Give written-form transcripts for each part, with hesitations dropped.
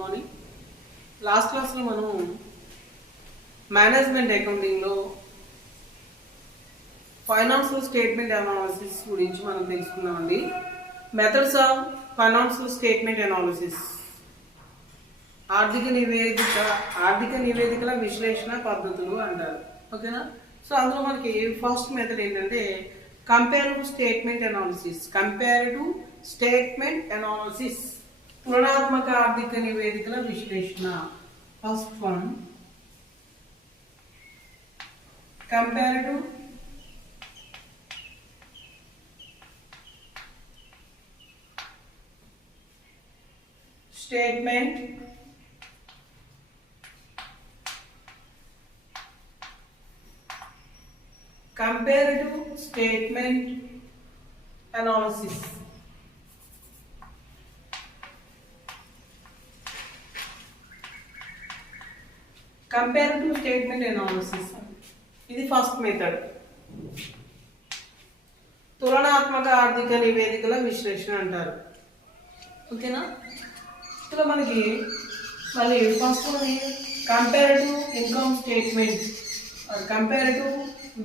Morning. Last క్లాస్లో మనం management అకౌంటింగ్లో ఫైనాన్షియల్ స్టేట్మెంట్ అనాలిసిస్ గురించి మనం తెలుసుకున్నామండి. Methods of financial statement analysis, ఆర్థిక నివేదికల విశ్లేషణ పద్ధతులు అంటారు. ఓకేనా? సో అందులో మనకి ఫస్ట్ మెథడ్ ఏంటంటే కంపారిటివ్ స్టేట్మెంట్ అనాలిసిస్, తులనాత్మక ఆర్థిక నివేదికల విశ్లేషణ. First one comparative statement analysis. Comparative statement analysis ఇది ఫస్ట్ మెథడ్. తులనాత్మక ఆర్థిక నివేదికల విశ్లేషణ అంటారు. ఓకేనా? ఇక్కడ మనకి మళ్ళీ first comparative income statement, comparative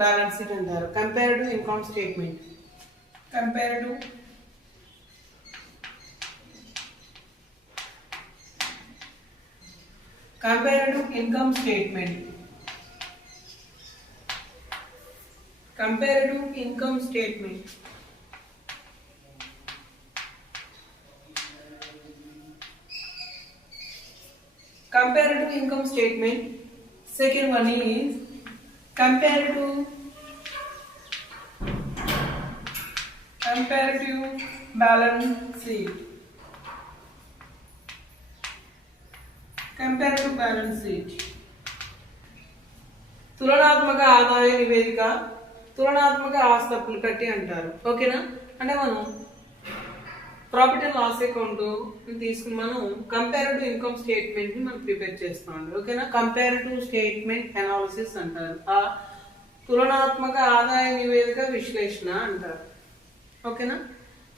balance sheet అంటారు. Comparative income statement, comparative income statement, comparative income statement. Comparative income statement. Second one is comparative balance sheet. Comparative balance sheet. తులనాత్మక ఆదాయ నివేదిక, తులనాత్మక ఆస్తులు కట్టి అంటారు. ఓకేనా? అంటే మనం ప్రాఫిట్ అండ్ లాస్ అకౌంట్ తీసుకుని మనం కంపారిటివ్ ఇన్కమ్ స్టేట్మెంట్ ని మనం ప్రిపేర్ చేస్తాం. ఓకేనా? కంపారిటివ్ స్టేట్మెంట్ అనాలిసిస్ అంటారు. ఆ తులనాత్మక ఆదాయ నివేదిక విశ్లేషణ అంటారు. ఓకేనా?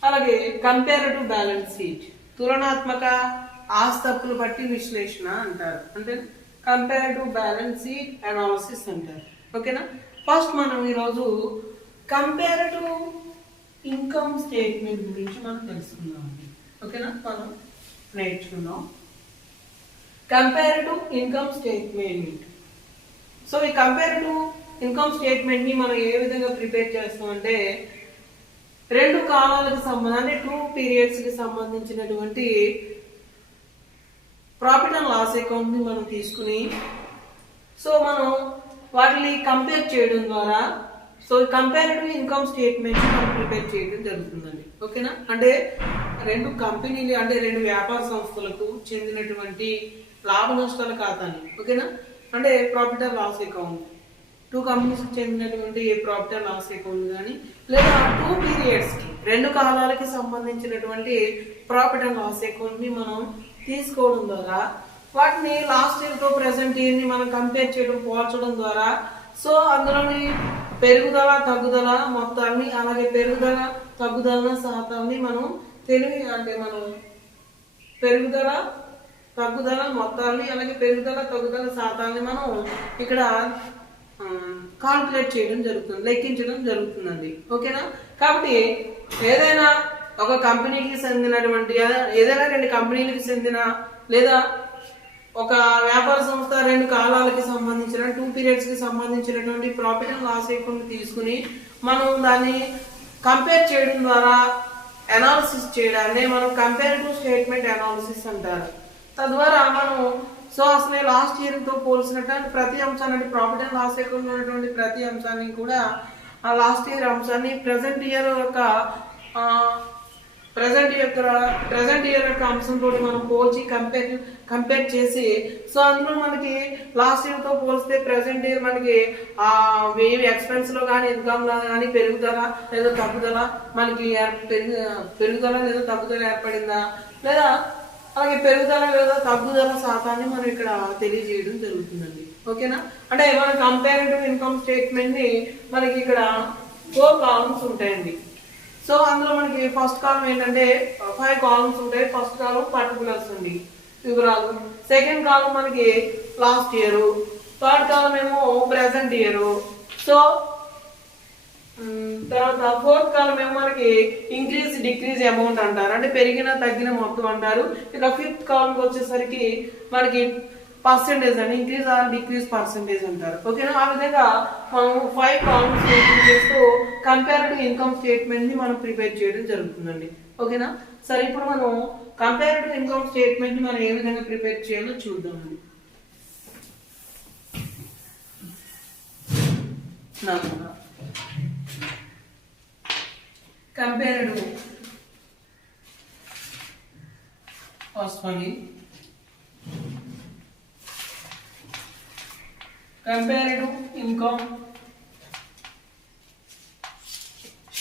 అలాగే కంపారిటివ్ బ్యాలెన్స్ షీట్, తులనాత్మక ఆస్తులు బట్టి విశ్లేషణ అంటారు. అంటే కంపారిటివ్ బ్యాలెన్స్ షీట్ అనాలిసిస్ అంటారు. ఓకేనా? ఫస్ట్ మనం ఈరోజు కంపారిటివ్ ఇన్కమ్ స్టేట్మెంట్ గురించి మనం తెలుసుకుందాం. ఓకేనా? మనం నేర్చుకుందాం కంపారిటివ్ ఇన్కమ్ స్టేట్మెంట్. సో ఈ కంపారిటివ్ ఇన్కమ్ స్టేట్మెంట్ ని మనం ఏ విధంగా ప్రిపేర్ చేస్తామంటే రెండు కాలాలకు సంబంధించి, 2 periods కి సంబంధించినటువంటి ప్రాఫిట్ అండ్ లాస్ అకౌంట్ ని మనం తీసుకుని సో మనం వాటిని కంపేర్ చేయడం ద్వారా సో కంపారిటివ్ ఇన్కమ్ స్టేట్మెంట్ మనం ప్రిపేర్ చేయడం జరుగుతుందండి. ఓకేనా? అంటే రెండు కంపెనీలు, అంటే రెండు వ్యాపార సంస్థలకు చెందినటువంటి లాభ నష్టాల ఖాతాని. ఓకేనా? అంటే profit and loss account, 2 companies కి చెందినటువంటి ప్రాఫిట్ అండ్ లాస్ అకౌంట్ కానీ, లేదా 2 periods కి, రెండు కాలాలకి సంబంధించినటువంటి ప్రాఫిట్ అండ్ లాస్ అకౌంట్ ని మనం తీసుకోవడం ద్వారా వాటిని లాస్ట్ ఇయర్ తో ప్రెసెంట్ ఇయర్ ని మనం కంపేర్ చేయడం, పోల్చడం ద్వారా సో అందులోని పెరుగుదల తగ్గుదల మొత్తాన్ని, అలాగే పెరుగుదల తగ్గుదల శాతాన్ని మనం మనం పెరుగుదల తగ్గుదల మొత్తాన్ని, అలాగే పెరుగుదల తగ్గుదల శాతాన్ని మనం ఇక్కడ కాల్కులేట్ చేయడం జరుగుతుంది, లెక్కించడం జరుగుతుందండి. ఓకేనా? కాబట్టి ఏదైనా ఒక కంపెనీకి చెందినటువంటి, ఏదైనా 2 కంపెనీలకు చెందిన, లేదా ఒక వ్యాపార సంస్థ 2 కాలాలకి సంబంధించిన 2 periods కి సంబంధించినటువంటి ప్రాఫిట్ అండ్ లాస్ అకౌంట్ తీసుకుని మనం దాన్ని కంపేర్ చేయడం ద్వారా అనాలిసిస్ చేయడాన్ని మనం కంపారిటివ్ స్టేట్మెంట్ అనాలిసిస్ అంటారు. తద్వారా మనం సో అసలు లాస్ట్ ఇయర్ తో పోల్చినటువంటి ప్రతి అంశాన్ని, ప్రాఫిట్ అండ్ లాస్ అకౌంట్ ఉన్నటువంటి ప్రతి అంశాన్ని కూడా ఆ లాస్ట్ ఇయర్ అంశాన్ని ప్రెసెంట్ ఇయర్ యొక్క అంశంతో మనం పోల్చి కంపేర్ చేసి సో అందులో మనకి లాస్ట్ ఇయర్ తో పోల్స్తే ప్రెసెంట్ ఇయర్ మనకి ఎక్స్పెన్స్ లో కానీ, ఇన్కమ్ లో కానీ పెరుగుదల లేదా తగ్గుదల మనకి పెరుగుదల లేదా తగ్గుదల ఏర్పడిందా, లేదా అలాగే పెరుగుదల లేదా తగ్గుదల శాతాన్ని మనం ఇక్కడ తెలియజేయడం జరుగుతుందండి. ఓకేనా? అంటే మన కంపారిటివ్ ఇన్కమ్ స్టేట్మెంట్ ని మనకి ఇక్కడ 4 columns ఉంటాయండి. సో అందులో మనకి ఫస్ట్ కాలం ఏంటంటే 5 columns ఉంటాయి. ఫస్ట్ కాలం పర్టికులర్స్ అండి. వివరాలు. సెకండ్ కాలం మనకి లాస్ట్ ఇయర్, థర్డ్ కాలం ఏమో ప్రెసెంట్ ఇయర్. సో తర్వాత ఫోర్త్ కాలం ఏమో మనకి ఇంక్రీజ్ డిక్రీజ్ అమౌంట్ అంటారు, అంటే పెరిగిన తగ్గిన మొత్తం అంటారు. ఇక ఫిఫ్త్ కాలంకి వచ్చేసరికి మనకి పర్సెంటేజ్ అని ఇంక్రీజ్ ఆర్ డిక్రీజ్ పర్సెంటేజ్ అంటారు. ఓకేనా? ఆ విధంగా మనం 5 కాలమ్స్ చేస్తూ కంపారిటివ్ ఇన్కమ్ స్టేట్మెంట్ ని మనం ప్రిపేర్ చేయడం జరుగుతుందండి. ఓకేనా? సరే, ఇప్పుడు మనం కంపారిటివ్ ఇన్కమ్ స్టేట్మెంట్ ని మనం ఏ విధంగా ప్రిపేర్ చేయాలో చూద్దామండి. comparative first one is comparative income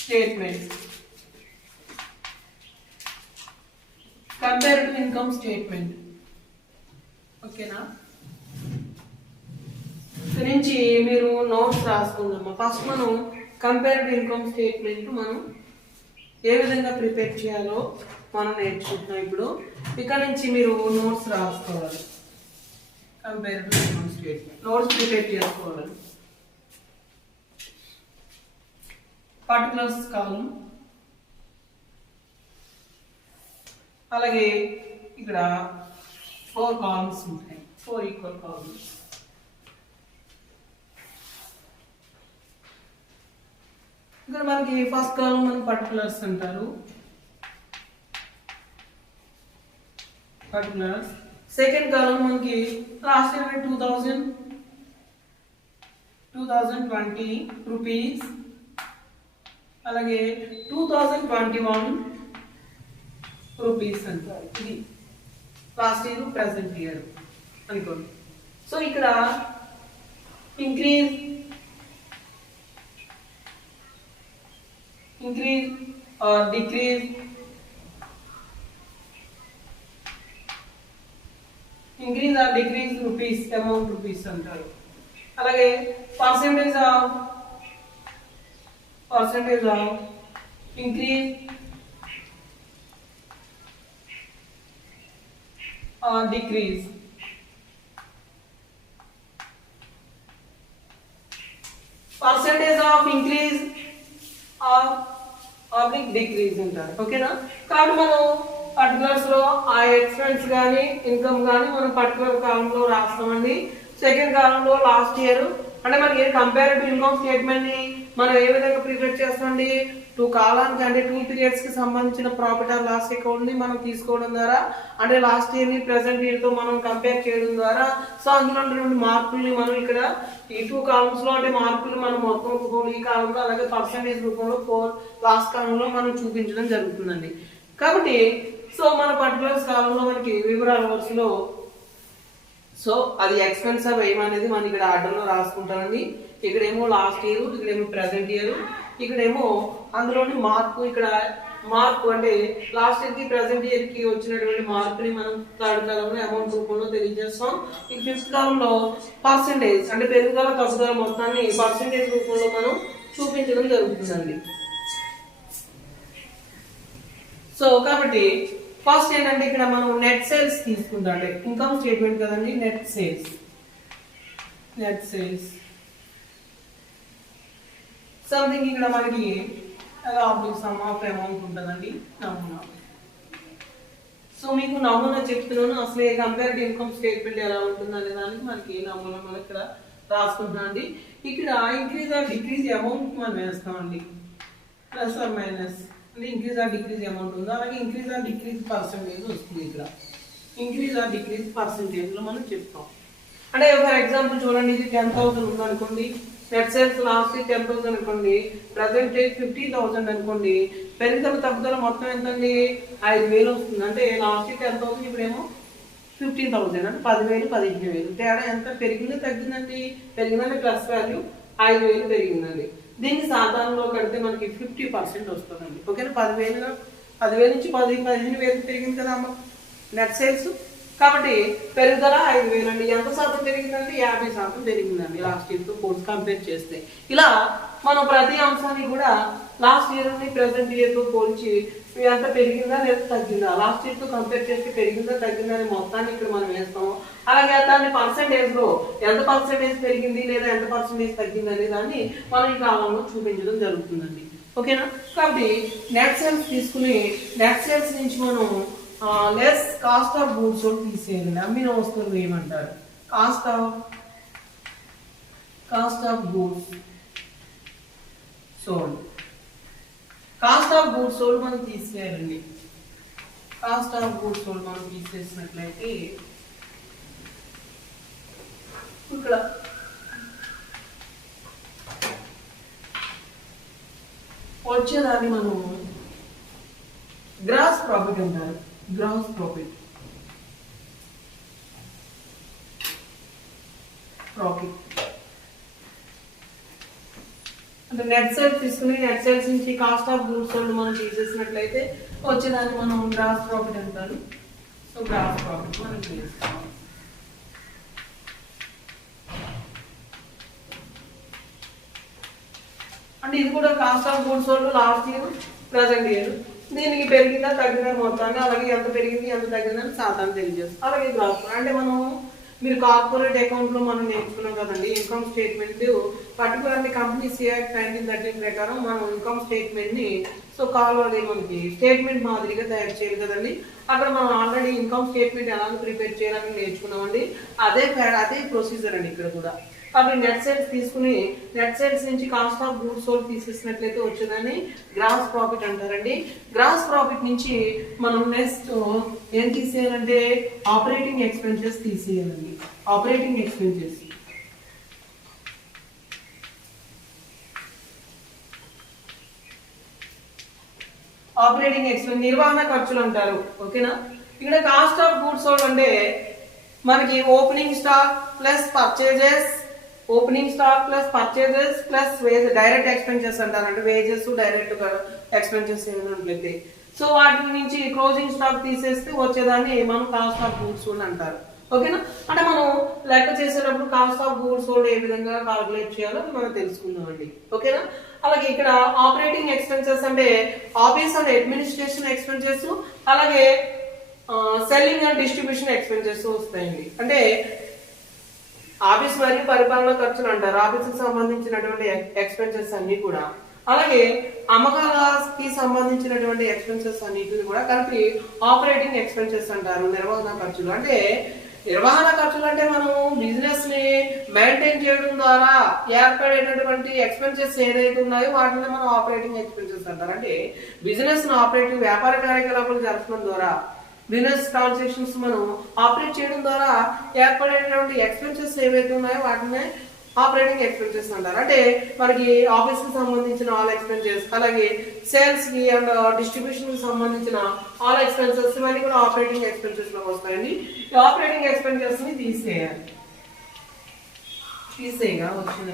statement. Comparative income statement. Okay na? గురించి మీరు నోట్స్ రాసుకుందామా. ఫస్ట్ మనం కంపారిటివ్ ఇన్కమ్ స్టేట్మెంట్ మనం ఏ విధంగా ప్రిపేర్ చేయాలో మనం నేర్చుకుంటున్నాం. ఇప్పుడు ఇక్కడ నుంచి మీరు నోట్స్ రాసుకోవాలి. Comparative income statement notes prepare చేసుకోవాలి. పర్టికులర్స్ కాలం, అలాగే ఇక్కడ 4 కాలమ్స్ ఉంటాయి, 4 ఈక్వల్ కాలమ్స్. ఇక్కడ మనకి ఫస్ట్ కాలం మనం పర్టికులర్స్ అంటారు, పర్టికులర్స్. సెకండ్ కాలం మనకి లాస్ట్ ఇయర్ 2020 రూపీస్, అలాగే 2021 రూపీస్ అంటారు. ఇది లాస్ట్ ఇయర్ ప్రెసెంట్ ఇయర్ అనుకోండి. సో ఇక్కడ increase or decrease, increase or decrease rupees, amount rupees అంటారు. అలాగే percentage of increase or decrease, percentage of increase decrease అంటారు. ఓకేనా? కాబట్టి మనం పర్టికులర్స్ లో ఆ ఎక్స్పెన్స్ కానీ ఇన్కమ్ కానీ మనం పర్టికులర్ కాలంలో రాస్తామండి. సెకండ్ కాలంలో లాస్ట్ ఇయర్, అంటే మనకి కంపారిటివ్ ఇన్కమ్ స్టేట్మెంట్ ని మనం ఏ విధంగా ప్రిపేర్ చేస్తామండి, 2 కాలానికి అంటే 2 పీరియడ్స్ కి సంబంధించిన ప్రాఫిట్ ఆర్ లాస్ అకౌంట్ ని మనం తీసుకోవడం ద్వారా, అంటే లాస్ట్ ఇయర్ ని ప్రెసెంట్ ఇయర్ తో మనం కంపేర్ చేయడం ద్వారా, సో అందులో ఉన్నటువంటి మార్పుల్ని మనం ఇక్కడ ఈ 2 కాలమ్స్ లో అంటే మార్పులు మనం మొత్తం రూపంలో ఈ కాలంలో, అలాగే పర్సెంటేజ్ రూపంలో 4 లాస్ట్ కాలంలో మనం చూపించడం జరుగుతుందండి. కాబట్టి సో మన పర్టికులర్స్ కాలంలో మనకి వివరాల వరుసలో సో అది ఎక్స్పెన్స్ ఆఫ్ ఏం అనేది మనం ఇక్కడ ఆర్డర్ లో రాసుకుంటామండి. ఇక్కడేమో లాస్ట్ ఇయర్, ఇక్కడేమో ప్రెసెంట్ ఇయర్, ఇక్కడేమో అందులోని మార్పు, ఇక్కడ మార్పు అంటే లాస్ట్ ఇయర్ కి ప్రెసెంట్ ఇయర్ కి వచ్చినటువంటి మార్పుని మనం థర్డ్ కాలంలో అమౌంట్ రూపంలో తెలియజేస్తాం. ఇక ఫిఫ్త్ కాలంలో పర్సెంటేజ్ అంటే పెరుగుదల తగ్గుదల మొత్తాన్ని పర్సెంటేజ్ రూపంలో మనం చూపించడం జరుగుతుందండి. సో కాబట్టి ఫస్ట్ ఏంటంటే ఇక్కడ మనం నెట్ సేల్స్ తీసుకుంటాం, అంటే ఇన్కమ్ స్టేట్మెంట్ కదండి. నెట్ సేల్స్ సంథింగ్ ఇక్కడ మనకి సమ్ ఆఫ్ అమౌంట్ ఉంటుందండి, నమూనా. సో మీకు నమూనా చెప్తున్నాను, అసలు ఏ కంపారిటివ్ ఇన్కమ్ స్టేట్మెంట్ ఎలా ఉంటుంది అనే దానికి మనకి నమూనా మనం ఇక్కడ రాసుకుంటున్నాం అండి. ఇక్కడ ఇంక్రీజ్ ఆర్ డిక్రీజ్ అమౌంట్ మనం వేస్తామండి, ప్లస్ ఆర్ మైనస్ అంటే ఇంక్రీజ్ ఆర్ డిక్రీజ్ అమౌంట్ ఉందో, అలాగే ఇంక్రీజ్ ఆర్ డిక్రీజ్ పర్సెంటేజ్ వస్తుంది. ఇక్కడ ఇంక్రీజ్ ఆర్ డిక్రీజ్ పర్సెంటేజ్ లో మనం చెప్తాం. అంటే ఫర్ ఎగ్జాంపుల్ చూడండి, ఇది 10,000 ఉందనుకోండి, నెట్ సేల్స్ లాస్ట్ 10,000 అనుకోండి, ప్రెసెంట్ 50,000 అనుకోండి, పెరుగుదల తగ్గుదల మొత్తం ఎంతండి 5,000 వస్తుంది. అంటే లాస్ట్ 10,000 ఇప్పుడేమో 15,000, అంటే 10,000 15,000 తేడా ఎంత పెరిగిందో తగ్గిందండి, పెరిగిందంటే ప్లస్ వాల్యూ 5,000 పెరిగిందండి. దీన్ని సాధారణంలో కడితే మనకి 50% వస్తుందండి. ఓకేనా? 10,000 నుంచి 15,000 పెరిగింది కదా అమ్మ నెట్ సేల్స్. కాబట్టి పెరుగుదల 5,000 అండి. ఎంత శాతం పెరిగిందంటే 50% పెరిగిందండి లాస్ట్ ఇయర్ తో కంపేర్ చేస్తే. ఇలా మనం ప్రతి అంశాన్ని కూడా లాస్ట్ ఇయర్ ని ప్రెసెంట్ ఇయర్ తో పోల్చి ఇవి అంతా పెరిగిందా లేదా తగ్గిందా, లాస్ట్ ఇయర్ తో కంపేర్ చేస్తే పెరిగిందా తగ్గిందా అని మొత్తాన్ని ఇక్కడ మనం వేస్తాము. అలాగే దాన్ని పర్సెంటేజ్ లో ఎంత పర్సెంటేజ్ పెరిగింది లేదా ఎంత పర్సెంటేజ్ తగ్గింది అనే దాన్ని మనం ఈ కాలంలో చూపించడం జరుగుతుందండి. ఓకేనా. కాబట్టి నెట్ సేల్స్ తీసుకుని నెట్ సేల్స్ నుంచి మనం less cost of goods sold తీసేయాలండి. అమ్మిన వస్తువులు ఏమంటారు, cost of goods sold. Cost of goods sold మనం తీసేయాలండి. కాస్ట్ ఆఫ్ గూడ్స్ సోల్డ్ మనం తీసేసినట్లయితే ఇక్కడ వచ్చేదాన్ని మనం గ్రాస్ ప్రాఫిట్ అంటారు. గ్రాస్ ప్రాఫిట్ అంటే నెట్ సేల్స్ తీసుకుని నెట్ సేల్స్ నుంచి కాస్ట్ ఆఫ్ గూడ్స్ సోల్డ్ మనం తీసేసినట్లయితే వచ్చేదాన్ని మనం గ్రాస్ ప్రాఫిట్ అంటారు. సో గ్రాస్ ప్రాఫిట్ మనం తీసుకోవాలి. అంటే ఇది కూడా cost of goods sold last year present year దీనికి పెరిగిందా తగ్గిందా మొత్తాన్ని, అలాగే ఎంత పెరిగింది ఎంత తగ్గిందని శాతాన్ని తెలియజేస్తాం. అలాగే గ్రాస్ అంటే మనం మీరు కార్పొరేట్ అకౌంట్ లో మనం నేర్చుకున్నాం కదండి, ఇన్కమ్ స్టేట్మెంట్ పర్టికులర్లీ కంపెనీ సియాక్ట్ 1913 ప్రకారం మనం ఇన్కమ్ స్టేట్మెంట్ ని అది మనకి స్టేట్మెంట్ మాదిరిగా తయారు చేయాలి కదండి. అక్కడ మనం ఆల్రెడీ ఇన్కమ్ స్టేట్మెంట్ ఎలా ప్రిపేర్ చేయాలని నేర్చుకున్నామండి. అదే ప్రొసీజర్ అండి ఇక్కడ కూడా. కాబట్టి నెట్ సేల్స్ తీసుకుని నెట్ సేల్స్ నుంచి కాస్ట్ ఆఫ్ గూడ్స్ సోల్డ్ తీసేసినట్లయితే వచ్చేదాన్ని గ్రాస్ ప్రాఫిట్ అంటారండి. గ్రాస్ ప్రాఫిట్ నుంచి మనం నెక్స్ట్ ఏం తీసేయాలంటే ఆపరేటింగ్ ఎక్స్పెన్సెస్ తీసేయాలండి. ఆపరేటింగ్ ఎక్స్పెన్సెస్ నిర్వహణ ఖర్చులు అంటారు. ఓకేనా. ఇక్కడ కాస్ట్ ఆఫ్ గూడ్స్ సోల్డ్ అంటే మనకి opening stock plus purchases plus direct expenses అంటారు. అంటే వేజెస్ డైరెక్ట్ ఎక్స్పెన్సెస్ ఏమైనా సో వాటి నుంచి క్లోజింగ్ స్టాక్ తీసేస్తే వచ్చేదాన్ని మనం కాస్ట్ ఆఫ్ గూడ్స్ సోల్డ్ అంటారు. ఓకేనా. అంటే మనం లెక్క చేసేటప్పుడు కాస్ట్ ఆఫ్ గూడ్స్ సోల్డ్ ఏ విధంగా కాల్కులేట్ చేయాలో మనం తెలుసుకుందామండి. ఓకేనా. అలాగే ఇక్కడ ఆపరేటింగ్ ఎక్స్పెన్సెస్ అంటే ఆఫీస్ అండ్ అడ్మినిస్ట్రేషన్ ఎక్స్పెన్సెస్, అలాగే సెల్లింగ్ అండ్ డిస్ట్రిబ్యూషన్ ఎక్స్పెన్సెస్ వస్తాయండి. అంటే ఆఫీస్ మరియు పరిపాలన ఖర్చులు అంటారు, ఆఫీస్కి సంబంధించినటువంటి ఎక్స్పెన్సెస్ అన్ని కూడా. అలాగే అమ్మకాలకి సంబంధించినటువంటి ఎక్స్పెన్సెస్ అన్నిటిని కూడా కలిపి ఆపరేటింగ్ ఎక్స్పెన్సెస్ అంటారు. నిర్వహణ ఖర్చులు అంటే మనం బిజినెస్ ని మెయింటైన్ చేయడం ద్వారా ఏర్పడేటటువంటి ఎక్స్పెన్సెస్ ఏదైతే ఉన్నాయో వాటిని మనం ఆపరేటింగ్ ఎక్స్పెన్సెస్ అంటారు. అంటే బిజినెస్ వ్యాపార కార్యకలాపాలు జరపడం ద్వారా బిజినెస్ ట్రాన్సాక్షన్స్ మనం ఆపరేట్ చేయడం ద్వారా ఏర్పడేటువంటి ఎక్స్పెన్సెస్ ఏవైతే ఉన్నాయో వాటిని ఆపరేటింగ్ ఎక్స్పెన్సెస్ అంటారు. అంటే మనకి ఆఫీస్ కి సంబంధించిన ఆల్ ఎక్స్పెన్సెస్, అలాగే సేల్స్ కి అండ్ డిస్ట్రిబ్యూషన్ కి సంబంధించిన ఆల్ ఎక్స్పెన్సెస్ ఇవన్నీ కూడా ఆపరేటింగ్ ఎక్స్పెన్సెస్ లో వస్తాయండి. ఈ ఆపరేటింగ్ ఎక్స్పెన్సెస్ ని తీసేయగా వచ్చిన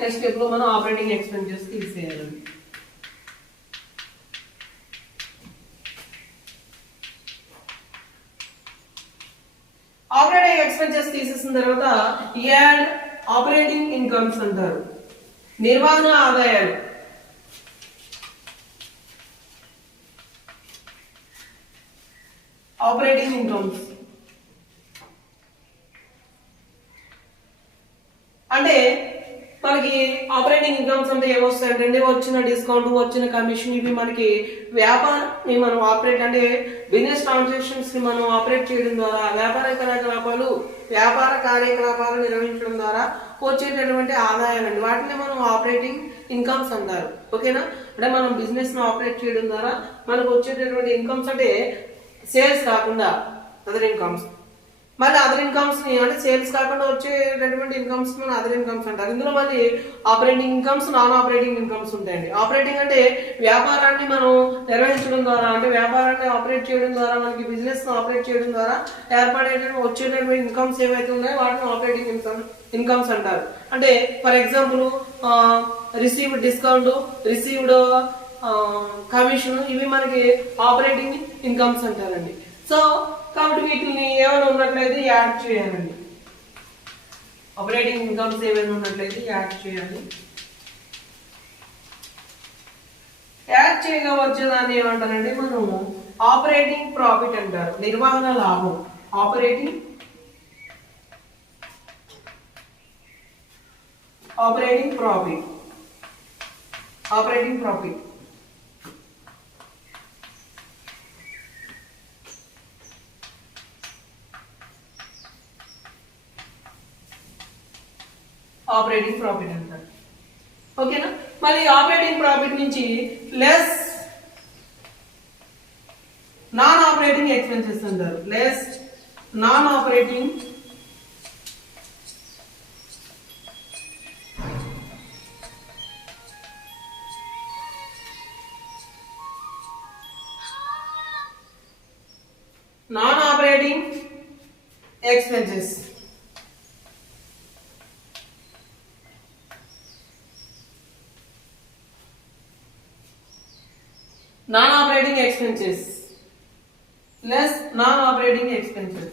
నెక్స్ట్ స్టెప్ లో మనం ఆపరేటింగ్ ఎక్స్పెన్సెస్ తీసేయాలి. ఆపరేటింగ్ ఎక్స్పెన్సెస్ తీసేసిన తర్వాత యాడ్ ఆపరేటింగ్ ఇన్కమ్స్ అంటారు. నిర్వహణ ఆదాయాలు. ఆపరేటింగ్ ఇన్కమ్స్ అంటే మనకి ఆపరేటింగ్ ఇన్కమ్స్ అంటే ఏమొస్తాయంటే వచ్చిన డిస్కౌంట్, వచ్చిన కమిషన్, ఇవి మనకి వ్యాపారాన్ని మనం ఆపరేట్ అంటే బిజినెస్ ట్రాన్సాక్షన్స్ ని మనం ఆపరేట్ చేయడం ద్వారా వ్యాపార కార్యకలాపాలు నిర్వహించడం ద్వారా వచ్చేటటువంటి ఆదాయాలండి. వాటిని మనం ఆపరేటింగ్ ఇన్కమ్స్ అంటారు. ఓకేనా. అంటే మనం బిజినెస్ ను ఆపరేట్ చేయడం ద్వారా మనకు వచ్చేటటువంటి ఇన్కమ్స్ అంటే సేల్స్ కాకుండా అదర్ ఇన్కమ్స్, మళ్ళీ అదర్ ఇన్కమ్స్ ని అంటే సేల్స్ కాకుండా వచ్చేటటువంటి ఇన్కమ్స్ మనం అదర్ ఇన్కమ్స్ అంటారు. ఇందులో మళ్ళీ operating incomes, non operating incomes ఉంటాయండి. ఆపరేటింగ్ అంటే వ్యాపారాన్ని మనం నిర్వహించడం ద్వారా అంటే వ్యాపారాన్ని ఆపరేట్ చేయడం ద్వారా మనకి బిజినెస్ ఆపరేట్ చేయడం ద్వారా ఏర్పడేటటువంటి వచ్చేటటువంటి ఇన్కమ్స్ ఏవైతే ఉన్నాయో వాటిని ఆపరేటింగ్ ఇన్కమ్స్ అంటారు. అంటే for example received discount, received commission, ఇవి మనకి ఆపరేటింగ్ ఇన్కమ్స్ అంటారండి. సో కాబట్టి వీటిని ఏమైనా ఉన్నట్లయితే యాడ్ చేయాలండి. ఆపరేటింగ్ ఇన్కమ్స్ ఏమైనా ఉన్నట్లయితే యాడ్ చేయాలి. యాడ్ చేయగా వచ్చేదాన్ని ఏమంటారంటే మనం ఆపరేటింగ్ ప్రాఫిట్ అంటారు, నిర్వహణ లాభం. Operating profit. Operating profit operating profit అంటారు. ఓకేనా. మళ్ళీ ఆపరేటింగ్ ప్రాఫిట్ నుంచి లెస్ నాన్ ఆపరేటింగ్ ఎక్స్పెన్సెస్ అంటారు. Less non operating expenses. Non-operating expenses. Less non-operating expenses.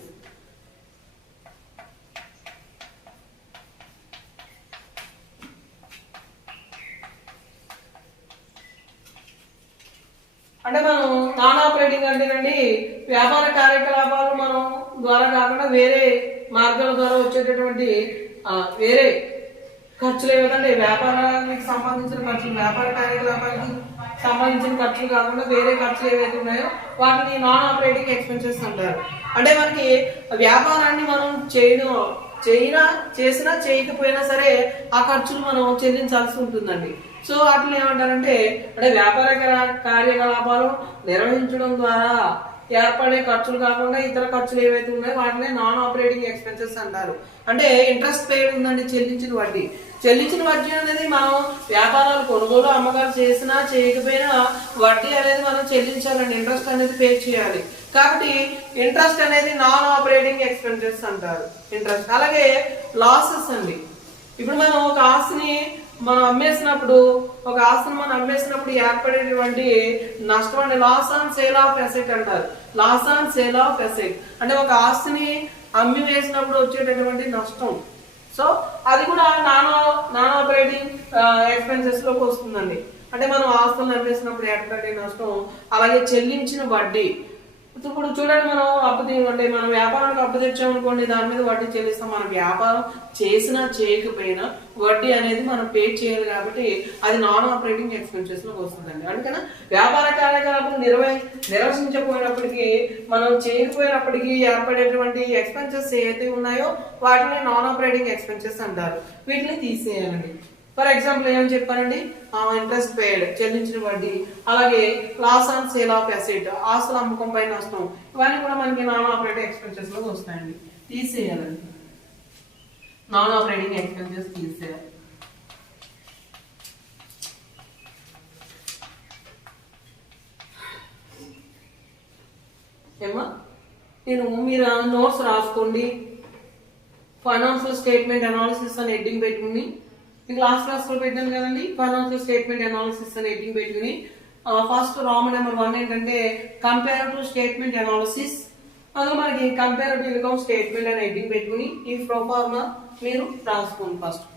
అంటే మనం నాన్ ఆపరేటింగ్ అంటేనండి వ్యాపార కార్యకలాపాలు మనం ద్వారా కాకుండా వేరే మార్గాల ద్వారా వచ్చేటటువంటి వేరే ఖర్చులు ఏవైతే వ్యాపారానికి సంబంధించిన ఖర్చులు, వ్యాపార కార్యకలాపాలకు సంబంధించిన ఖర్చులు కాకుండా వేరే ఖర్చులు ఏవైతే ఉన్నాయో వాటిని నాన్ ఆపరేటింగ్ ఎక్స్పెన్సెస్ అంటారు. అంటే మనకి వ్యాపారాన్ని మనం చేసినా చేయకపోయినా సరే ఆ ఖర్చులు మనం చెల్లించాల్సి ఉంటుందండి. సో వాటిని ఏమంటారంటే అంటే వ్యాపార కార్యకలాపాలు నిర్వహించడం ద్వారా ఏర్పడే ఖర్చులు కాకుండా ఇతర ఖర్చులు ఏవైతే ఉన్నాయో వాటిని నాన్ ఆపరేటింగ్ ఎక్స్పెన్సెస్ అంటారు. అంటే ఇంట్రెస్ట్ పెయిడ్ ఉందండి, చెల్లించిన వడ్డీ అనేది మనం వ్యాపారాలు కొనుగోలు అమ్మకాలు చేసినా చేయకపోయినా వడ్డీ అనేది మనం చెల్లించాలండి, ఇంట్రెస్ట్ అనేది పే చేయాలి. కాబట్టి ఇంట్రెస్ట్ అనేది నాన్ ఆపరేటింగ్ ఎక్స్పెన్సెస్ అంటారు. ఇంట్రెస్ట్. అలాగే లాసెస్ అండి. ఇప్పుడు మనం ఒక ఆస్తిని మనం అమ్మేసినప్పుడు ఏర్పడేటువంటి నష్టం అంటే loss on sale of asset అంటారు. Loss on sale of asset అంటే ఒక ఆస్తిని అమ్మి వేసినప్పుడు వచ్చేటటువంటి నష్టం. సో అది కూడా నాన్ ఆపరేటింగ్ ఎక్స్పెన్సెస్ లోకి వస్తుందండి. అంటే మనం ఆస్తులను అమ్మేసినప్పుడు ఏర్పడే నష్టం, అలాగే చెల్లించిన వడ్డీ. ఇప్పుడు చూడండి, మనం వ్యాపారానికి అప్పు తెచ్చామనుకోండి, దాని మీద వడ్డీ చెల్లిస్తాం. మన వ్యాపారం చేసినా చేయకపోయినా వడ్డీ అనేది మనం పే చేయాలి కాబట్టి అది నాన్ ఆపరేటింగ్ ఎక్స్పెన్సెస్ లోకి వస్తుందండి. అందుకని వ్యాపార కార్యకలాపాలు నిర్వహించకపోయినప్పటికీ మనం చేయకపోయినప్పటికీ ఏర్పడేటువంటి ఎక్స్పెన్సెస్ ఏవైతే ఉన్నాయో వాటిని నాన్ ఆపరేటింగ్ ఎక్స్పెన్సెస్ అంటారు. వీటిని తీసేయాలండి. ఫర్ ఎగ్జాంపుల్ ఏమని చెప్పానండి, ఇంట్రెస్ట్ పేడ్ చెల్లించిన వడ్డీ, అలాగే loss on sale of asset ఆస్తుల అమ్మకంపై నష్టం, ఇవన్నీ కూడా మనకి నాన్ ఆపరేటింగ్ ఎక్స్పెన్సెస్ లో వస్తాయండి. తీసేయాలండి, నాన్ ఆపరేటింగ్ ఎక్స్పెన్సెస్ తీసేయాలి. మీరు నోట్స్ రాసుకోండి. ఫైనాన్షియల్ స్టేట్మెంట్ అనాలిసిస్ అని హెడ్డింగ్ పెట్టుకుని, మీకు లాస్ట్ క్లాస్ లో పెట్టాను కదండి, ఫైనాన్షియల్ స్టేట్మెంట్ అనాలిసిస్ అని హెడ్డింగ్ పెట్టుకుని ఫస్ట్ రామ్ నెంబర్ 1 ఏంటంటే కంపారిటివ్ స్టేట్మెంట్ అనాలిసిస్. అందులో మనకి కంపారిటివ్ ఇన్కమ్ స్టేట్మెంట్ అని హెడ్డింగ్ పెట్టుకుని ఈ ప్రోఫార్మా మీరు రాసుకోండి. ఫస్ట్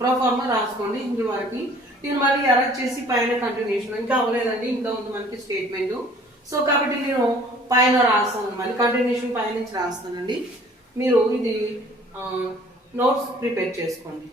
ప్రోఫార్మా రాసుకోండి. ఇంటి వరకు నేను మళ్ళీ అరెస్ట్ చేసి పైన కంటిన్యూషన్ ఇంకా అవ్వలేదండి, ఇంకా ఉంది మనకి స్టేట్మెంట్. సో కాబట్టి నేను పైన రాస్తాను, మళ్ళీ కంటిన్యూషన్ పైన నుంచి రాస్తానండి. మీరు ఇది నోట్స్ ప్రిపేర్ చేసుకోండి.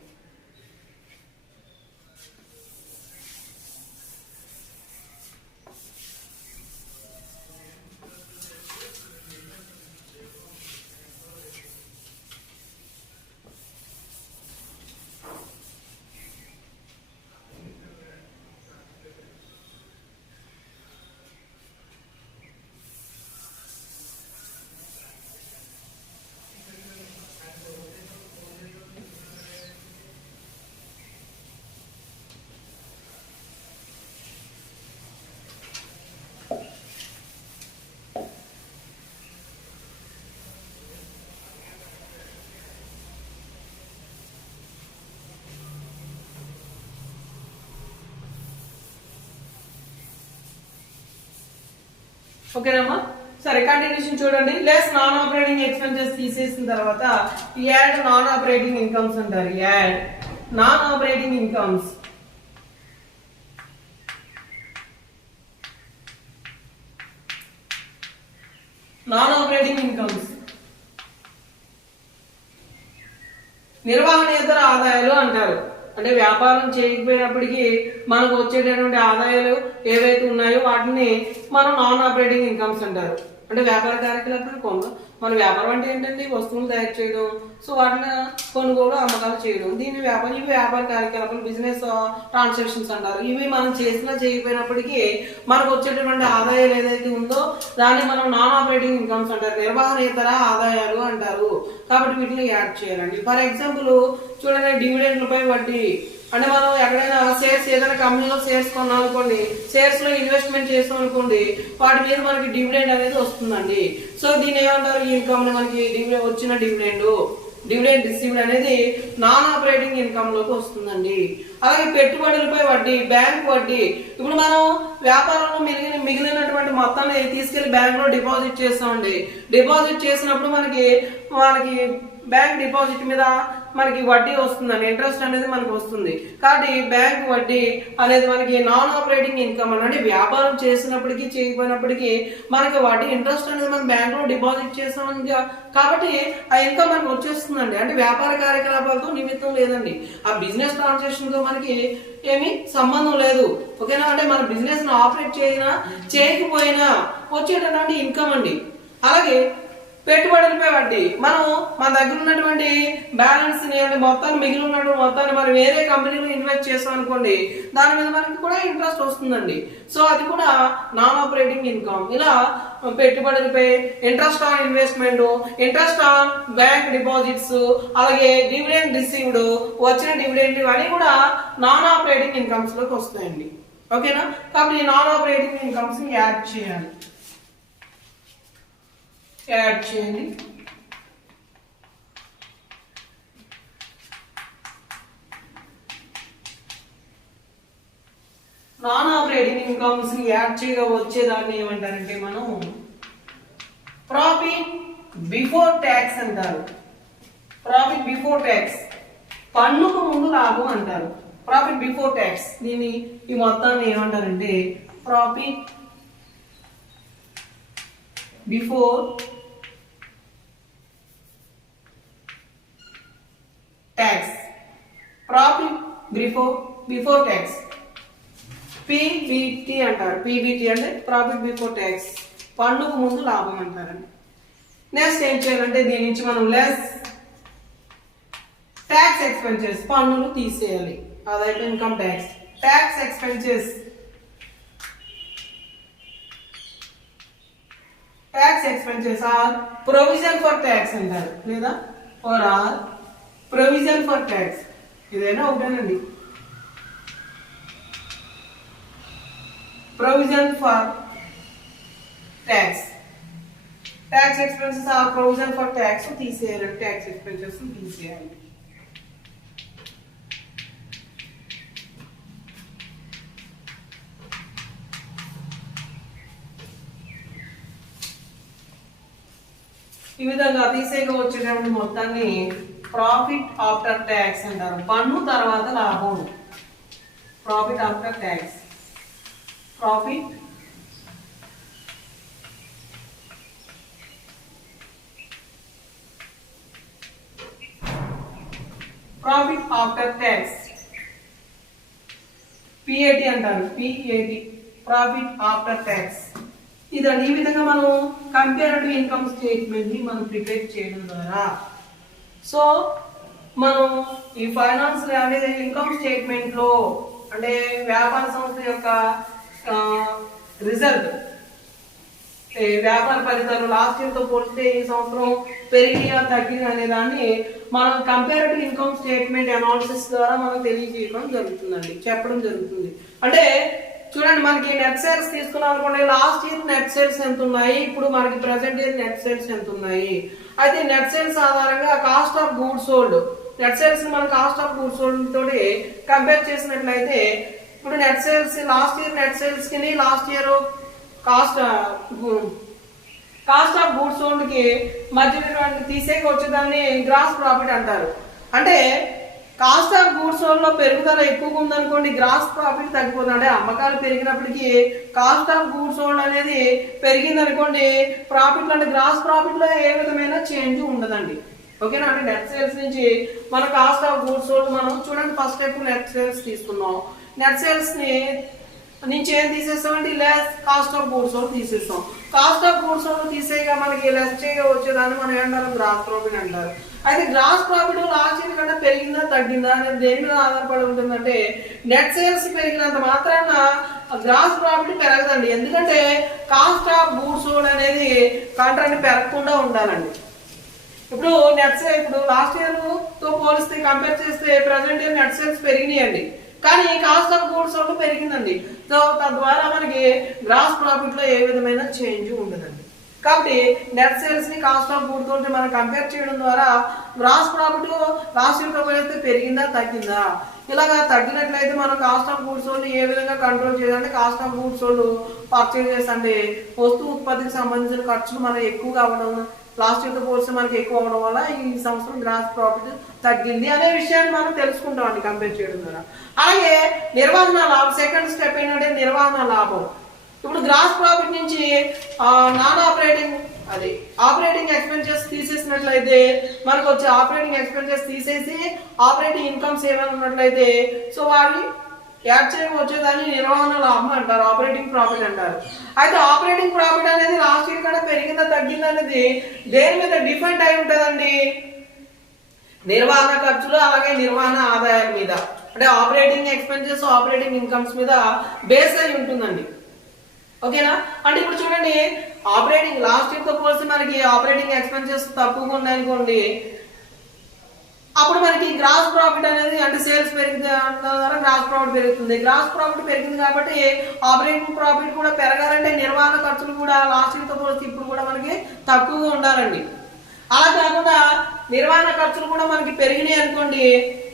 ఓకేనమ్మా. సరే కంటిన్యూషన్ చూడండి. లెస్ నాన్ ఆపరేటింగ్ ఎక్స్పెన్సెస్ తీసేసిన తర్వాత యాడ్ నాన్ ఆపరేటింగ్ ఇన్కమ్స్ అంటారు. Add non operating incomes. Non operating incomes నిర్వహణేతర ఆదాయాలు అంటారు. అంటే వ్యాపారం చేయకపోయినప్పటికీ మనకు వచ్చేటటువంటి ఆదాయాలు ఏవైతే ఉన్నాయో వాటిని మనం నాన్ ఆపరేటింగ్ ఇన్కమ్స్ అంటారు. అంటే వ్యాపార కార్యకలాపాలు మన వ్యాపారం అంటే ఏంటంటే వస్తువులు తయారు చేయడం, సో వాటిని కొనుగోలు అమ్మకాలు చేయడం, దీన్ని ఇవి వ్యాపార కార్యకలాపాలు, బిజినెస్ ట్రాన్సాక్షన్స్ అంటారు. ఇవి మనం చేసినా చేయకపోయినప్పటికీ మనకు వచ్చేటటువంటి ఆదాయాలు ఏదైతే ఉందో దాన్ని మనం నాన్ ఆపరేటింగ్ ఇన్కమ్స్ అంటారు, నిర్వహణేతర ఆదాయాలు అంటారు. కాబట్టి వీటిని యాడ్ చేయాలండి. ఫర్ ఎగ్జాంపుల్ చూడండి, డివిడెండ్లపై వడ్డీ. అంటే మనం ఎక్కడైనా షేర్స్ ఏదైనా కంపెనీలో షేర్స్ కొన్నాం అనుకోండి, షేర్స్ లో ఇన్వెస్ట్మెంట్ చేసాం అనుకోండి, వాటి మీద మనకి డివిడెండ్ అనేది వస్తుందండి. సో దీన్ని ఏమంటారు, ఈ ఇన్కమ్ మనకి వచ్చిన డివిడెండ్ రిసీవ్డ్ అనేది నాన్ ఆపరేటింగ్ ఇన్కమ్ లోకి వస్తుందండి. అలాగే పెట్టుబడులపై వడ్డీ, బ్యాంక్ వడ్డీ. ఇప్పుడు మనం వ్యాపారంలో మిగిలినటువంటి మొత్తాన్ని తీసుకెళ్లి బ్యాంక్ లో డిపాజిట్ చేస్తామండి. డిపాజిట్ చేసినప్పుడు మనకి బ్యాంక్ డిపాజిట్ మీద మనకి వడ్డీ వస్తుందండి, ఇంట్రెస్ట్ అనేది మనకు వస్తుంది. కాబట్టి బ్యాంక్ వడ్డీ అనేది మనకి నాన్ ఆపరేటింగ్ ఇన్కమ్ అంటే వ్యాపారం చేసినప్పటికీ చేయకపోయినప్పటికీ మనకి వడ్డీ ఇంట్రెస్ట్ అనేది మనం బ్యాంక్ లో డిపాజిట్ చేస్తామని కాబట్టి ఆ ఇన్కమ్ మనకు వచ్చేస్తుందండి. అంటే వ్యాపార కార్యకలాపాలతో నిమిత్తం లేదండి, ఆ బిజినెస్ ట్రాన్సాక్షన్ తో మనకి ఏమి సంబంధం లేదు. ఓకేనా? అంటే మన బిజినెస్ ను ఆపరేట్ చేయకపోయినా వచ్చేటటువంటి ఇన్కమ్ అండి. అలాగే పెట్టుబడులపై వడ్డీ, మనం మన దగ్గర ఉన్నటువంటి బ్యాలెన్స్ ని అంటే మొత్తాన్ని మిగిలి ఉన్నటువంటి మొత్తాన్ని మనం వేరే కంపెనీలో ఇన్వెస్ట్ చేస్తాం అనుకోండి, దాని మీద మనకి కూడా ఇంట్రెస్ట్ వస్తుందండి. సో అది కూడా నాన్ ఆపరేటింగ్ ఇన్కమ్. ఇలా పెట్టుబడులపై interest on investment, interest on bank deposits, అలాగే డివిడెండ్ రిసీవ్డ్, వచ్చిన డివిడెండ్, ఇవన్నీ కూడా నాన్ ఆపరేటింగ్ ఇన్కమ్స్ లోకి వస్తాయండి. ఓకేనా? కాబట్టి ఈ నాన్ ఆపరేటింగ్ ఇన్కమ్స్ ని యాడ్ చేయాలి. నాన్ ఆపరేటింగ్ ఇన్కమ్స్ ని యాడ్ చేయగా వచ్చేదాన్ని ఏమంటారంటే మనం ప్రాఫిట్ బిఫోర్ ట్యాక్స్ అంటారు. ప్రాఫిట్ బిఫోర్ ట్యాక్స్, పన్నుకు ముందు లాభం అంటారు. ప్రాఫిట్ బిఫోర్ ట్యాక్స్, దీన్ని ఈ మొత్తాన్ని ఏమంటారంటే profit before tax. Profit before tax, PBT అంటారు. పీబీటీ అంటే ప్రాఫిట్ బిఫోర్ ట్యాక్స్, పన్నుకు ముందు లాభం అంటారండి. నెక్స్ట్ ఏం చేయాలంటే దీని నుంచి మనం లెస్ ట్యాక్స్ ఎక్స్పెన్సెస్, పన్నులు తీసేయాలి. అదైతే income tax. Tax expenses, tax expenses or provision for tax అంటారు, లేదా for or provision for tax. ఇదైనా ఒకటేనండి. Provision for tax, tax expenses or provision for tax తీసేయాలి. ట్యాక్స్ ఎక్స్పెన్సెస్ తీసేయాలి. ఈ విధంగా తీసేగా వచ్చేటటువంటి మొత్తాన్ని ప్రాఫిట్ ఆఫ్టర్ ట్యాక్స్ అంటారు. పన్ను తర్వాత లాభం. Profit after tax, profit after tax, PAT అంటారు. PAT, profit after tax. ఇదండి. ఈ విధంగా మనం కంపేరిటివ్ ఇన్కమ్ స్టేట్మెంట్ ని మనం ప్రిపేర్ చేయడం ద్వారా సో మనం ఈ ఫైనాన్స్ అనేది ఇన్కమ్ స్టేట్మెంట్ లో అంటే వ్యాపార సంస్థ యొక్క రిజల్ట్, వ్యాపార ఫలితాలు లాస్ట్ ఇయర్ తో పోలిస్తే ఈ సంవత్సరం పెరిగినా తగ్గిన అనే దాన్ని మనం కంపేరిటివ్ ఇన్కమ్ స్టేట్మెంట్ అనాలిసిస్ ద్వారా మనం తెలియజేయడం జరుగుతుందండి, చెప్పడం జరుగుతుంది. అంటే చూడండి, మనకి నెట్ సేల్స్ తీసుకున్నాం అనుకోండి, లాస్ట్ ఇయర్ నెట్ సేల్స్ ఎంత ఉన్నాయి, ఇప్పుడు మనకి ప్రెసెంట్ ఇయర్ నెట్ సేల్స్ ఎంత ఉన్నాయి. అయితే నెట్ సేల్స్ ఆధారంగా cost of goods sold, net sales మనం కాస్ట్ ఆఫ్ గూడ్స్ సోల్డ్ తోటి కంపేర్ చేసినట్లయితే ఇప్పుడు net sales last year net sales కి last year cost cost of goods sold కి మధ్య తీసేకి వచ్చేదాన్ని గ్రాస్ ప్రాఫిట్ అంటారు. అంటే కాస్ట్ ఆఫ్ గూడ్స్ సోల్డ్ లో పెరుగుదల ఎక్కువగా ఉందనుకోండి, గ్రాస్ ప్రాఫిట్ తగ్గిపోతుంది. అంటే అమ్మకాలు పెరిగినప్పటికీ కాస్ట్ ఆఫ్ గూడ్స్ సోల్డ్ అనేది పెరిగింది అనుకోండి, ప్రాఫిట్ అంటే గ్రాస్ ప్రాఫిట్ లో ఏ విధమైన చేంజ్ ఉండదండి. ఓకేనా? అంటే నెట్ సేల్స్ నుంచి మన కాస్ట్ ఆఫ్ గూడ్స్ సోల్డ్ మనం చూడండి, ఫస్ట్ స్టెప్ నెట్ సేల్స్ తీసుకున్నాం. నెట్ సేల్స్ నుంచి ఏం తీసేస్తామంటే less cost of goods sold తీసేస్తాం. కాస్ట్ ఆఫ్ గూడ్స్ సోల్డ్ తీసేయగా మనకి లెస్ చేయగా వచ్చేదాన్ని మనం ఏమంటారు, గ్రాస్ ప్రాఫిట్ అంటారు. అయితే గ్రాస్ ప్రాఫిట్ లాస్ట్ ఇయర్ కంటే పెరిగిందా తగ్గిందా అనేది దేని మీద ఆధారపడి ఉంటుందంటే, నెట్ సేల్స్ పెరిగినంత మాత్రాన గ్రాస్ ప్రాఫిట్ పెరగదండి. ఎందుకంటే కాస్ట్ ఆఫ్ గూడ్స్ సోల్డ్ అనేది కాంట్రాక్ట్ పెరగకుండా ఉండాలండి. ఇప్పుడు లాస్ట్ ఇయర్ తో పోలిస్తే కంపేర్ చేస్తే ప్రెసెంట్ ఇయర్ నెట్ సేల్స్ పెరిగినాయండి, కానీ కాస్ట్ ఆఫ్ గూడ్స్ సోల్డ్ పెరిగిందండి. సో తద్వారా మనకి గ్రాస్ ప్రాఫిట్ లో ఏ విధమైన చేంజ్ ఉండదండి. కాబట్టి నెట్ సేల్స్ ని కాస్ట్ ఆఫ్ గూడ్స్ తోటి మనం కంపేర్ చేయడం ద్వారా గ్రాస్ ప్రాఫిట్ లాస్ట్ ఇయర్ తో పోలిస్తే పెరిగిందా తగ్గిందా, ఇలాగా తగ్గినట్లయితే మనం కాస్ట్ ఆఫ్ గూడ్స్ సోల్డ్ ఏ విధంగా కంట్రోల్ చేయాలంటే, cost of goods sold purchases అంటే వస్తువు ఉత్పత్తికి సంబంధించిన ఖర్చులు మనం ఎక్కువగా అవ్వడం, లాస్ట్ ఇయర్ తో పోలిస్తే మనకి ఎక్కువ అవడం వల్ల ఈ సంవత్సరం గ్రాస్ ప్రాఫిట్ తగ్గింది అనే విషయాన్ని మనం తెలుసుకుంటాం అండి కంపేర్ చేయడం ద్వారా. అలాగే నిర్వహణ లాభం, సెకండ్ స్టెప్ ఏంటంటే నిర్వహణ లాభం. ఇప్పుడు గ్రాస్ ప్రాఫిట్ నుంచి నాన్ ఆపరేటింగ్ ఎక్స్పెన్సెస్ తీసేసినట్లయితే మనకు వచ్చే ఆపరేటింగ్ ఎక్స్పెన్సెస్ తీసేసి ఆపరేటింగ్ ఇన్కమ్స్ ఏమైనా ఉన్నట్లయితే సో వాటిని యాడ్ చేయడం వచ్చేదాన్ని నిర్వహణ లాభం అంటారు, ఆపరేటింగ్ ప్రాఫిట్ అంటారు. అయితే ఆపరేటింగ్ ప్రాఫిట్ అనేది లాస్ట్ ఇయర్ కన్నా పెరిగిందా తగ్గిందా అనేది దేని మీద డిపెండ్ అయి ఉంటుందండి, నిర్వహణ ఖర్చులు అలాగే నిర్వహణ ఆదాయాల మీద. అంటే ఆపరేటింగ్ ఎక్స్పెన్సెస్ ఆపరేటింగ్ ఇన్కమ్స్ మీద బేస్ అయి ఉంటుందండి. ఓకేనా? అంటే ఇప్పుడు చూడండి, ఆపరేటింగ్ లాస్ట్ ఇయర్ తో పోల్సి మనకి ఆపరేటింగ్ ఎక్స్పెన్సెస్ తక్కువగా ఉన్నాయనుకోండి, అప్పుడు మనకి గ్రాస్ ప్రాఫిట్ అనేది అంటే సేల్స్ పెరిగితే ద్వారా గ్రాస్ ప్రాఫిట్ పెరుగుతుంది. గ్రాస్ ప్రాఫిట్ పెరిగింది కాబట్టి ఆపరేటింగ్ ప్రాఫిట్ కూడా పెరగాలంటే నిర్వహణ ఖర్చులు కూడా లాస్ట్ ఇయర్ తో పోల్చి ఇప్పుడు కూడా మనకి తక్కువగా ఉండాలండి. అలా కాకుండా నిర్వహణ ఖర్చులు కూడా మనకి పెరిగినాయి అనుకోండి,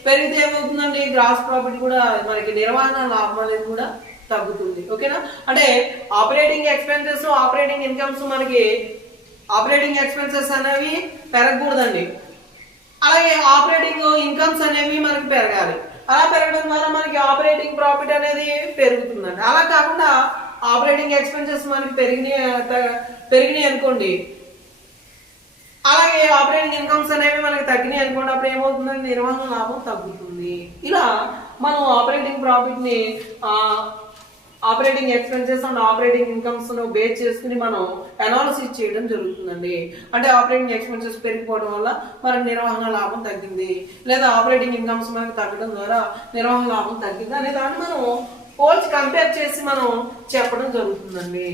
పెరిగితే ఏమవుతుందండి, గ్రాస్ ప్రాఫిట్ కూడా మనకి నిర్వహణ లాభం అనేది కూడా తగ్గుతుంది. ఓకేనా? అంటే ఆపరేటింగ్ ఎక్స్పెన్సెస్ ఆపరేటింగ్ ఇన్కమ్స్ మనకి ఆపరేటింగ్ ఎక్స్పెన్సెస్ అనేవి పెరగకూడదండి, అలాగే ఆపరేటింగ్ ఇన్కమ్స్ అనేవి మనకి పెరగాలి. అలా పెరగడం ద్వారా మనకి ఆపరేటింగ్ ప్రాఫిట్ అనేది పెరుగుతుందండి. అలా కాకుండా ఆపరేటింగ్ ఎక్స్పెన్సెస్ మనకి పెరిగినాయి అనుకోండి, అలాగే ఆపరేటింగ్ ఇన్కమ్స్ అనేవి మనకి తగ్గినాయి అనుకోండి, అప్పుడు ఏమవుతుందండి, నిర్వహణ లాభం తగ్గుతుంది. ఇలా మనం ఆపరేటింగ్ ప్రాఫిట్ ని operating expenses and operating incomes ను బేస్ చేసుకుని మనం అనాలిసిస్ చేయడం జరుగుతుందండి. అంటే ఆపరేటింగ్ ఎక్స్పెన్సెస్ పెరిగిపోవడం వల్ల మనకి నిర్వహణ లాభం తగ్గింది, లేదా ఆపరేటింగ్ ఇన్కమ్స్ మనకి తగ్గడం ద్వారా నిర్వహణ లాభం తగ్గింది అనే దాన్ని మనం పోల్చి కంపేర్ చేసి మనం చెప్పడం జరుగుతుందండి.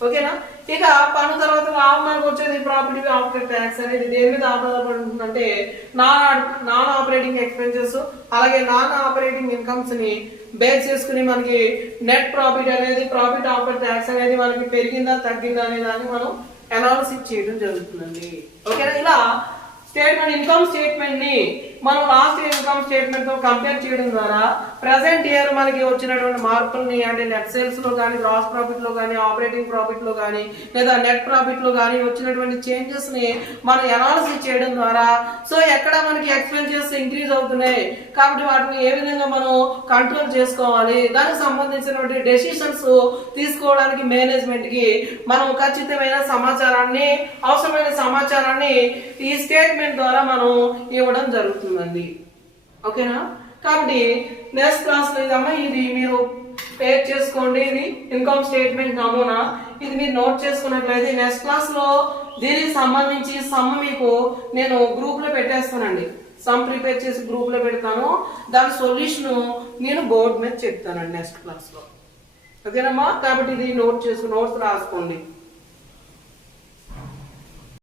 ఓకేనా? ఇక పన్ను తర్వాత లాభం మనకు వచ్చేది ప్రాపర్టీ ఆఫ్టర్ ట్యాక్స్ అనేది దేని మీద ఆధారపడి ఉంటుందంటే నాన్ ఆపరేటింగ్ ఎక్స్పెన్సెస్ అలాగే నాన్ ఆపరేటింగ్ ఇన్కమ్స్ ని బేస్ చేసుకుని మనకి నెట్ ప్రాఫిట్ అనేది ప్రాఫిట్ ఆఫ్టర్ ట్యాక్స్ అనేది మనకి పెరిగిందా తగ్గిందా అనే దాన్ని మనం అనాలిసిస్ చేయడం జరుగుతుందండి. ఓకేనా? ఇలా స్టేట్మెంట్ ఇన్కమ్ స్టేట్మెంట్ ని మనం లాస్ట్ ఇయర్ ఇన్కమ్ స్టేట్మెంట్ తో కంపేర్ చేయడం ద్వారా ప్రెసెంట్ ఇయర్ మనకి వచ్చినటువంటి మార్పుల్ని అంటే నెట్ సేల్స్ లో కానీ గ్రాస్ ప్రాఫిట్ లో కానీ ఆపరేటింగ్ ప్రాఫిట్ లో కానీ లేదా నెట్ ప్రాఫిట్ లో కానీ వచ్చినటువంటి చేంజెస్ ని మనం అనాలిసిస్ చేయడం ద్వారా సో ఎక్కడ మనకి ఎక్స్పెన్సెస్ ఇంక్రీజ్ అవుతున్నాయి కాబట్టి వాటిని ఏ విధంగా మనం కంట్రోల్ చేసుకోవాలి, దానికి సంబంధించినటువంటి డెసిషన్స్ తీసుకోవడానికి మేనేజ్మెంట్ కి మనం ఖచ్చితమైన సమాచారాన్ని అవసరమైన సమాచారాన్ని ఈ స్టేట్మెంట్ ద్వారా మనం ఇవ్వడం జరుగుతుందండి. ఓకేనా? కాబట్టి నెక్స్ట్ క్లాస్ లో ఇదమ్మా ఇది మీరు పేర్ చేసుకోండి. ఇది ఇన్కమ్ స్టేట్మెంట్ నమూనా, ఇది మీరు నోట్ చేసుకున్నట్లయితే నెక్స్ట్ క్లాస్ లో దీనికి సంబంధించి సమ్ మీకు నేను గ్రూప్ లో పెట్టేస్తానండి. సమ్ ప్రిపేర్ చేసి గ్రూప్ లో పెడతాను, దాని సొల్యూషన్ నేను బోర్డు మీద చెప్తానండి నెక్స్ట్ క్లాస్ లో. ఓకేనమ్మా? కాబట్టి ఇది నోట్స్ రాసుకోండి.